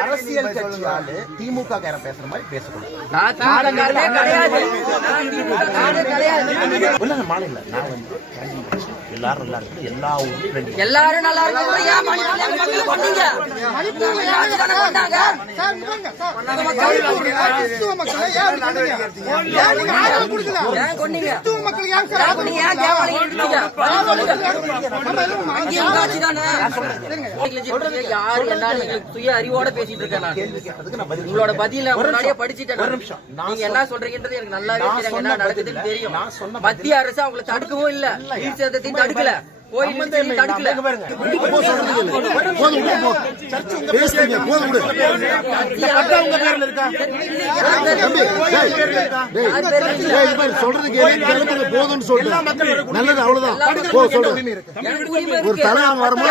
அரசியல் கட்சியால திமுக காரன் பேசுற மாதிரி பேசக்கூடாது. மாநில நான் வந்து எல்லாரும் நல்லா இருக்கு, எல்லா ஊரும் எல்லாரும் நல்லா இருக்கு. சுய அறிவோட பேசிட்டு இருக்கேன். உங்களோட பதில முன்னாடியே படிச்சுட்டேன். நீங்க என்ன சொல்றீங்கன்றது எனக்கு நல்லாவே தெரியும். என்ன நடக்குதுன்னு தெரியும். மத்திய அரசு அவங்களை தடுக்கவும் இல்ல, நீர் சேதத்தையும் தடுக்கல, கோயில் தடுக்கல. நல்லது அவ்வளவுதான். ஒரு தலைவன் வரும்போது